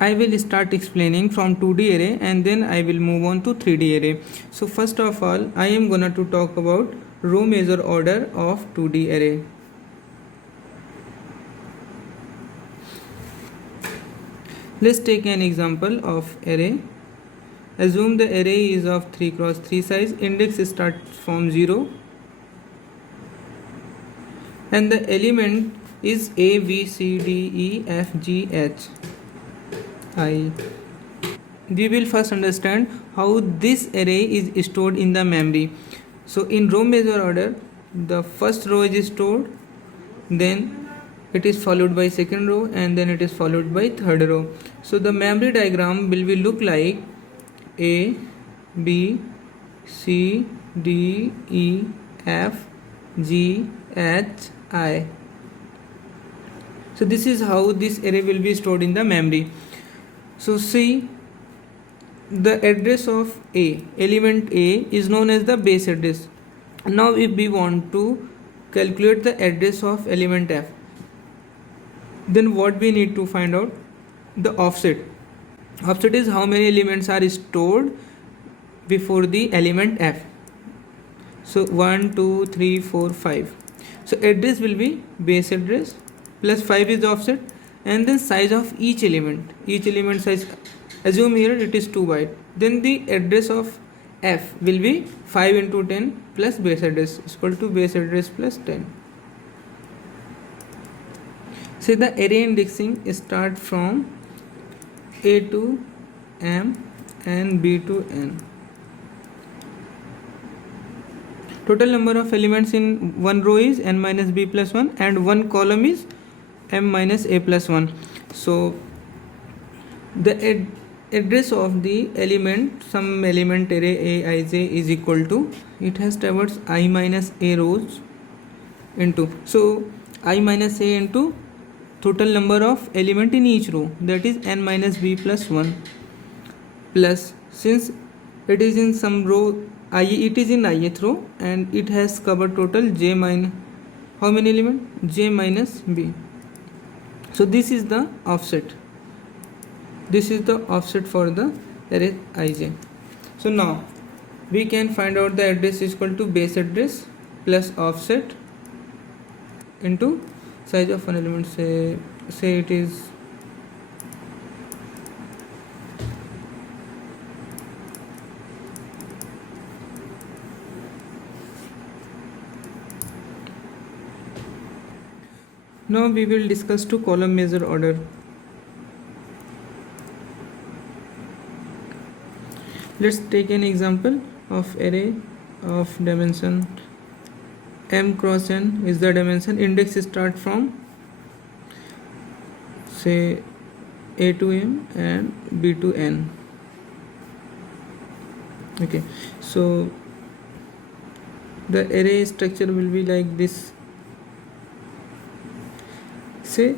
I will start explaining from 2D array and then I will move on to 3D array. So first of all, I am gonna to talk about row measure order of 2D array. Let's take an example of array. Assume the array is of 3 cross 3 size, index starts from 0 and the element is A, B, C, D, E, F, G, H, I. We will first understand how this array is stored in the memory. So in row measure order, the first row is stored, then it is followed by second row and then it is followed by third row. So the memory diagram will be look like A, B, C, D, E, F, G, H, I. So this is how this array will be stored in the memory. So see, the address of A, element A, is known as the base address. Now if we want to calculate the address of element F, then what we need to find out? The offset. Offset is how many elements are stored before the element F. So 1, 2, 3, 4, 5. So address will be base address plus 5 is the offset, and then size of each element. Each element size, assume here it is 2 byte. Then the address of F will be 5 into 10 plus base address is equal to base address plus 10. Say the array indexing start from A to M and B to N. Total number of elements in one row is n minus b plus 1 and one column is m minus a plus 1. So the address of the element, some element array a, I, j is equal to, it has traversed I minus a rows into, so I minus a into total number of element in each row, that is n minus b plus 1, plus since it is in some row it is in ith row and it has covered total j minus, how many element? J minus b. So this is the offset. This is the offset for the array ij. So now we can find out the address is equal to base address plus offset into size of one element. Say it is now we will discuss to column measure order. Let's take an example of array of dimension m cross n is the dimension. Index start from say a to m and b to n. Okay, so the array structure will be like this. Say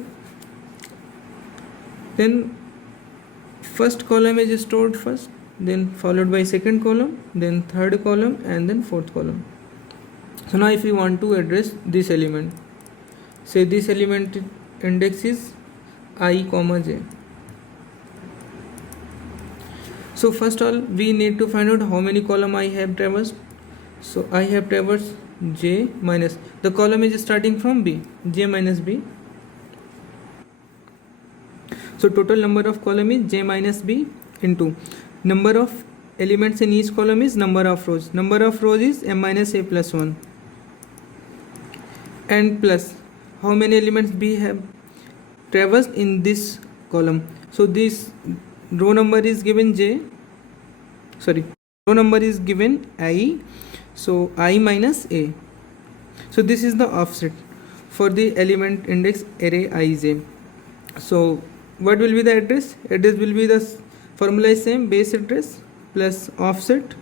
then first column is stored first, then followed by second column, then third column and then fourth column. So now if we want to address this element, say this element index is I comma j. So first all we need to find out how many column I have traversed. So I have traversed j minus, the column is starting from b, j minus b. So total number of column is j minus b into number of elements in each column is number of rows. Number of rows is m minus a plus 1 and plus how many elements b have traversed in this column. So this row number is given row number is given I, so I minus a. So this is the offset for the element index array ij. So what will be the address? Address will be the formula is same, base address plus offset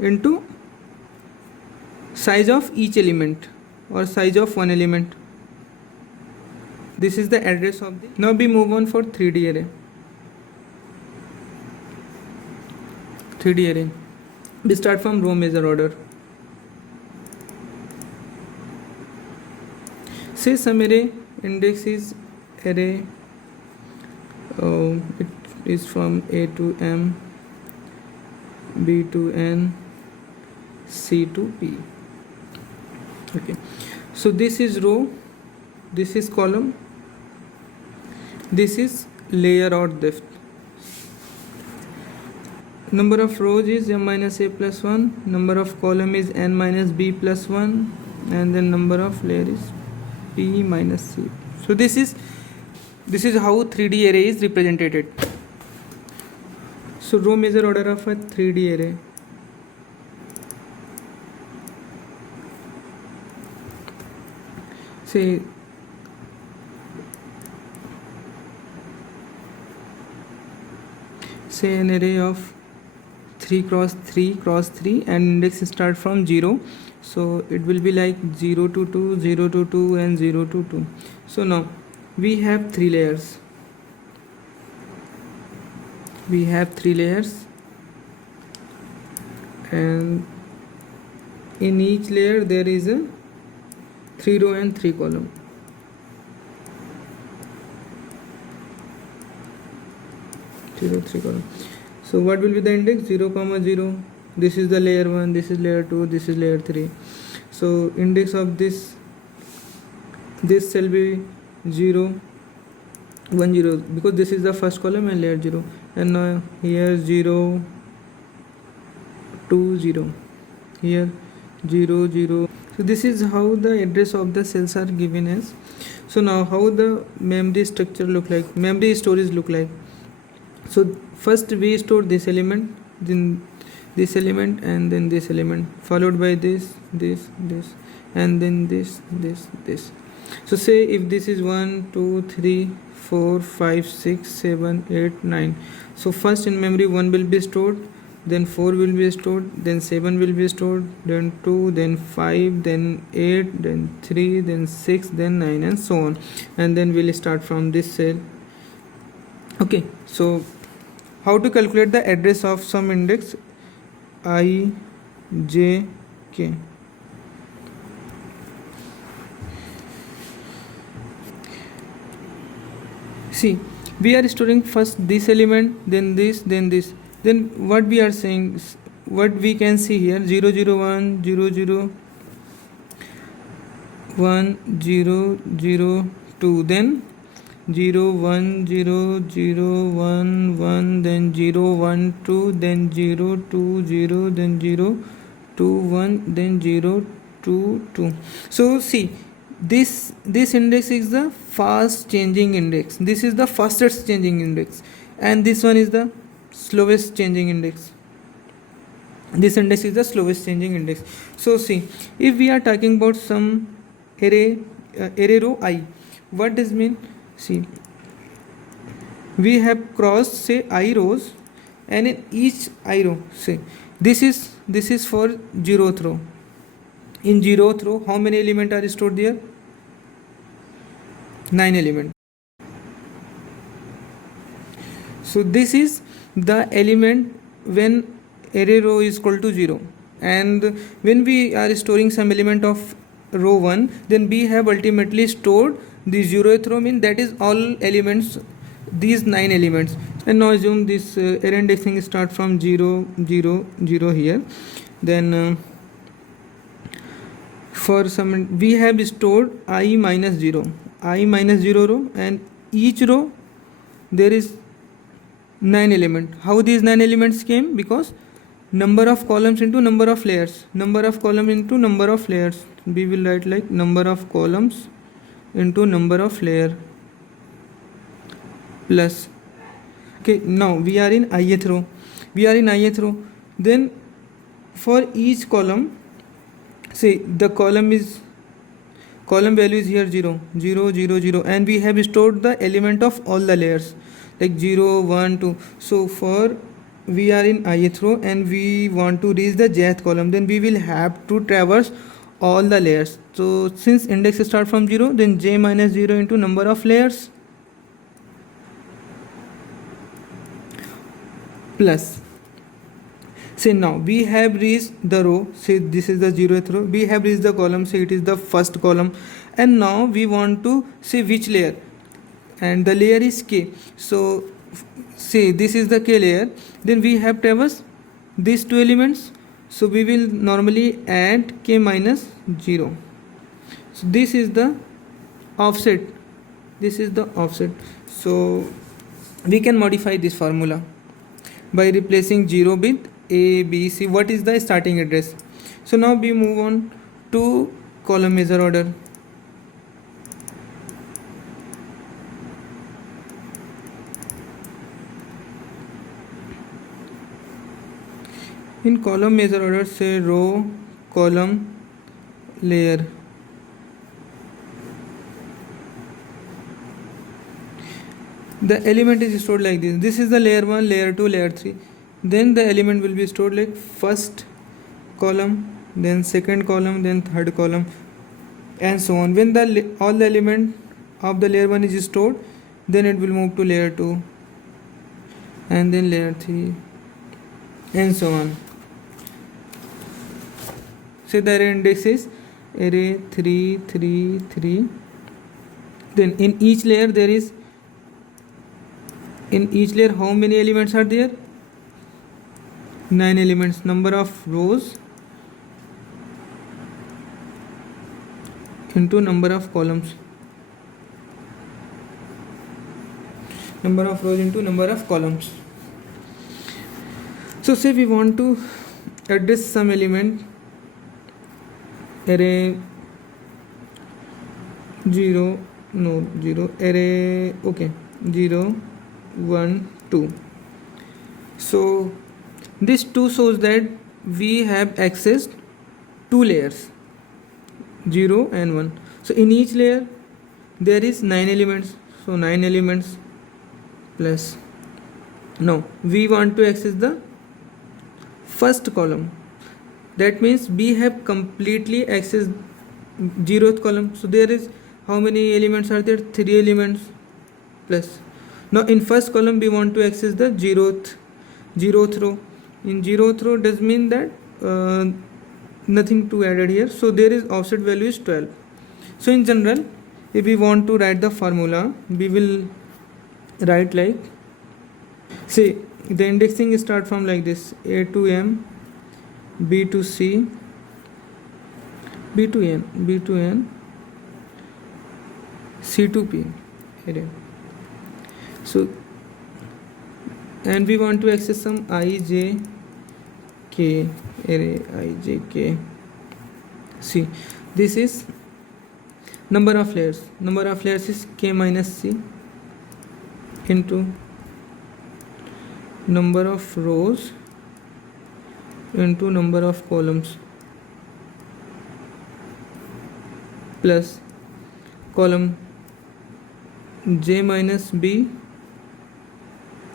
into size of each element or size of one element. This is the address of the. Now we move on for 3D array. 3D array. We start from row measure order. Say some array index is array It is from A to M, B to N, C to P. Okay, so this is row, this is column, this is layer or depth. Number of rows is m minus a plus 1, number of column is n minus b plus 1, and then number of layer is p minus c. So this is how 3D array is represented. So row measure order of a 3D array. Say an array of 3 cross 3 cross 3 and index start from 0, so it will be like 0 to 2, 0 to 2 and 0 to 2. So now we have 3 layers, and in each layer there is a 3 row and 3 column. So what will be the index? 0 comma 0. This is the layer 1, this is layer 2, this is layer 3. So index of this shall be 0 1 0, because this is the first column and layer 0, and now here 0 2 0, here 0 0. So this is how the address of the cells are given as. So now how the memory structure look like, memory storage look like. So first we store this element, then this element, and then this element, followed by this, and then this. So say if this is 1 2 3 4 5 6 7 8 9. So first in memory 1 will be stored, then 4 will be stored, then 7 will be stored, then 2, then 5, then 8, then 3, then 6, then 9, and so on. And then we'll start from this cell. Okay, so how to calculate the address of some index I, J, K. See, we are storing first this element, then this, then this. Then what we are saying, what we can see here, 0 0 1 0 0 1 0 0 2, then 0 1 0 0 1 1, then 0 1 2, then 0 2 0, then 0 2 1, then 0 2 2. So see, this index is the fast changing index, this is the fastest changing index, and this one is the slowest changing index. This index is the slowest changing index. So see, if we are talking about some array row I, what does mean? See, we have crossed say I rows, and in each I row, say this is for 0th row. In 0th row, how many elements are stored there? 9 elements. So this is the element when array row is equal to 0, and when we are storing some element of row 1, then we have ultimately stored the 0th row, mean that is all elements, these 9 elements. And now assume this array indexing start from 0 0 0 here, then for some we have stored I minus 0 row, and each row there is 9 element. How these 9 elements came? Because number of columns into number of layers, number of column into number of layers. We will write like number of columns into number of layer plus. Okay, now we are in ith row. Then for each column, say the column value is here 0 0 0 0, and we have stored the element of all the layers like 0 1 2. So for we are in ith row and we want to reach the jth column, then we will have to traverse all the layers. So since index start from 0, then j minus 0 into number of layers plus. Say now we have reached the row, say this is the 0th row, we have reached the column, say it is the first column, and now we want to say which layer, and the layer is k. So say this is the k layer, then we have traversed these two elements, so we will normally add k minus 0. So this is the offset, this is the offset. So we can modify this formula by replacing 0 with a, b, c. What is the starting address? So now we move on to column measure order. In column measure order, say row, column, layer. The element is stored like this. This is the layer 1, layer 2, layer 3. Then the element will be stored like first column, then second column, then third column, and so on. When all the element of the layer 1 is stored, then it will move to layer 2, and then layer 3, and so on. So the array index is array 3, 3, 3. Then in each layer there is, in each layer how many elements are there? 9 elements. Number of rows into number of columns. Number of rows into number of columns. So say we want to address some element, array 0, no 0, array, okay, 0, 1, 2. So this 2 shows that we have accessed 2 layers, 0 and 1. So in each layer there is 9 elements, so 9 elements plus, no, we want to access the first column. That means we have completely accessed 0th column. So there is, how many elements are there? 3 elements plus. Now in first column we want to access the 0th row. In 0th row does mean that nothing to added here, so there is offset value is 12. So in general, if we want to write the formula, we will write like, say the indexing start from like this: a to m, b to c, b to n, b to n, c to p array. So and we want to access some I, j, k array, I, j, k. See, this is number of layers. Number of layers is k minus c into number of rows into number of columns plus column j minus b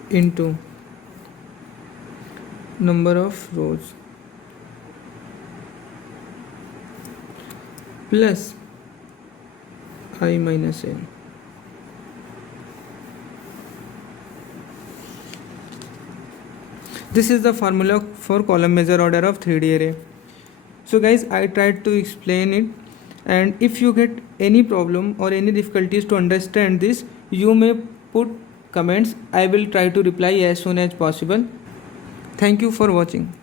into number of rows plus I minus n. This is the formula for column measure order of 3D array. So guys, I tried to explain it, and if you get any problem or any difficulties to understand this, you may put comments. I will try to reply as soon as possible. Thank you for watching.